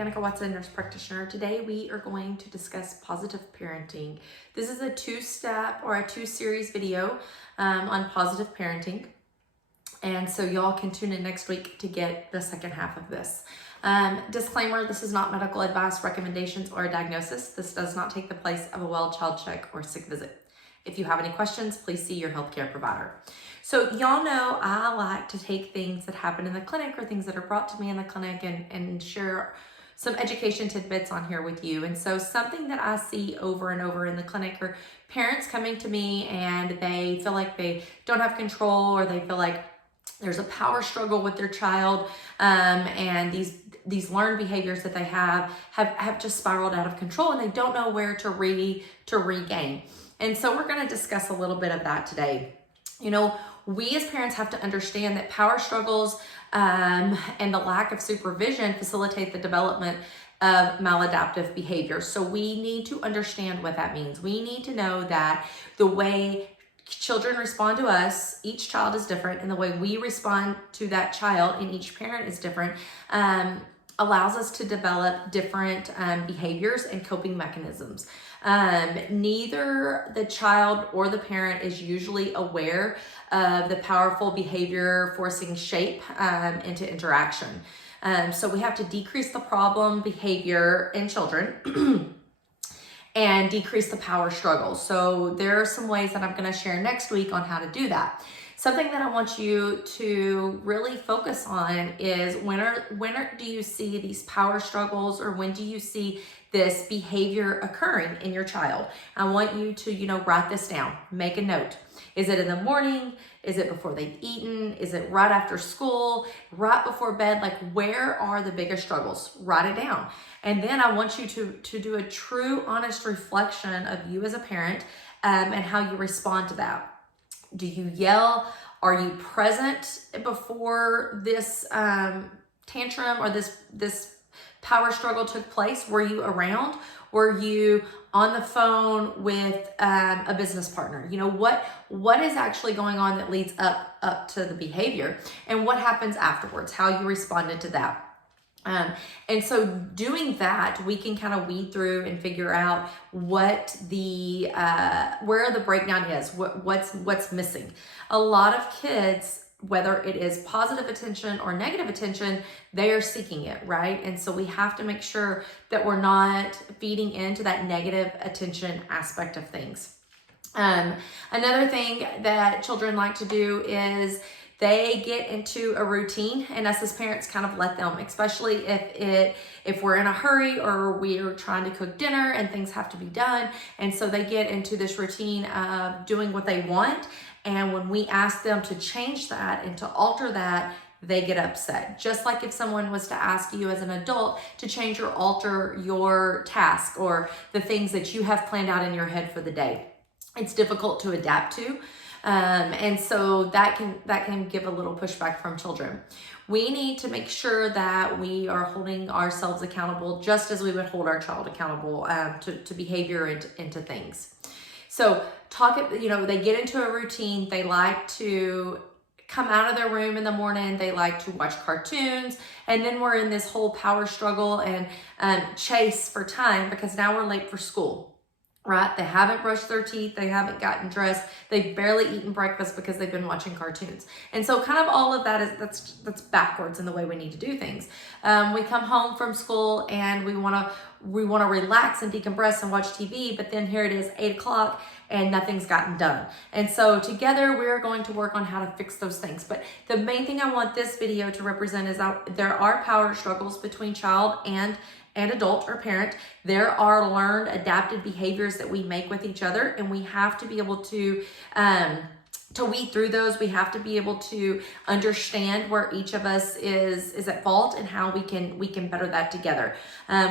Danika Watson, nurse practitioner. Today we are going to discuss positive parenting. This is a two-step or a two-series video on positive parenting. And so y'all can tune in next week to get the second half of this. Disclaimer, this is not medical advice, recommendations, or a diagnosis. This does not take the place of a well child check or sick visit. If you have any questions, please see your healthcare provider. So y'all know I like to take things that happen in the clinic or things that are brought to me in the clinic and share some education tidbits on here with you. And so something that I see over and over in the clinic are parents coming to me and they feel like they don't have control, or they feel like there's a power struggle with their child, and these learned behaviors that they have just spiraled out of control, and they don't know where to regain. And so we're going to discuss a little bit of that today. You know, we as parents have to understand that power struggles and the lack of supervision facilitate the development of maladaptive behavior. So we need to understand what that means. We need to know that the way children respond to us, each child is different, and the way we respond to that child and each parent is different, allows us to develop different behaviors and coping mechanisms. Neither the child or the parent is usually aware of the powerful behavior forcing shape into interaction. So we have to decrease the problem behavior in children and decrease the power struggle. So there are some ways that I'm going to share next week on how to do that. Something that I want you to really focus on is when do you see these power struggles, or when do you see this behavior occurring in your child? I want you to, write this down, make a note. Is it in the morning? Is it before they've eaten? Is it right after school? Right before bed? Like, where are the biggest struggles? Write it down. And then I want you to do a true, honest reflection of you as a parent and how you respond to that. Do you yell? Are you present before this tantrum or this power struggle took place? Were you around? Were you on the phone with a business partner? What is actually going on that leads up to the behavior, and what happens afterwards? How you responded to that. And so doing that, we can kind of weed through and figure out what where the breakdown is, what's missing. A lot of kids, whether it is positive attention or negative attention, they are seeking it, right? And so we have to make sure that we're not feeding into that negative attention aspect of things. Another thing that children like to do is they get into a routine, and us as parents kind of let them, especially if we're in a hurry or we're trying to cook dinner and things have to be done. And so they get into this routine of doing what they want. And when we ask them to change that and to alter that, they get upset. Just like if someone was to ask you as an adult to change or alter your task or the things that you have planned out in your head for the day. It's difficult to adapt to. And so that can give a little pushback from children. We need to make sure that we are holding ourselves accountable just as we would hold our child accountable to behavior and to things. So they get into a routine. They like to come out of their room in the morning. They like to watch cartoons. And then we're in this whole power struggle and chase for time because now we're late for school. Right? They haven't brushed their teeth. They haven't gotten dressed. They've barely eaten breakfast because they've been watching cartoons. And so kind of all of that that's backwards in the way we need to do things. We come home from school and we want to relax and decompress and watch TV, but then here it is 8 o'clock and nothing's gotten done. And so together we're going to work on how to fix those things. But the main thing I want this video to represent is that there are power struggles between child and adult or parent. There are learned adapted behaviors that we make with each other, and we have to be able to weed through those. We have to be able to understand where each of us is at fault and how we can better that together.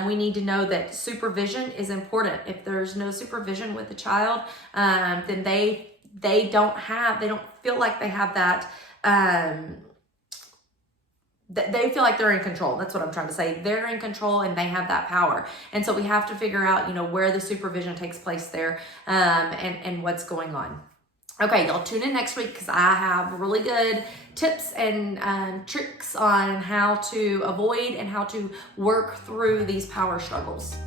We need to know that supervision is important. If there's no supervision with the child, then they don't feel like they have that. They feel like they're in control. That's what I'm trying to say. They're in control and they have that power. And so we have to figure out, where the supervision takes place there, and what's going on. Okay, y'all tune in next week because I have really good tips and tricks on how to avoid and how to work through these power struggles.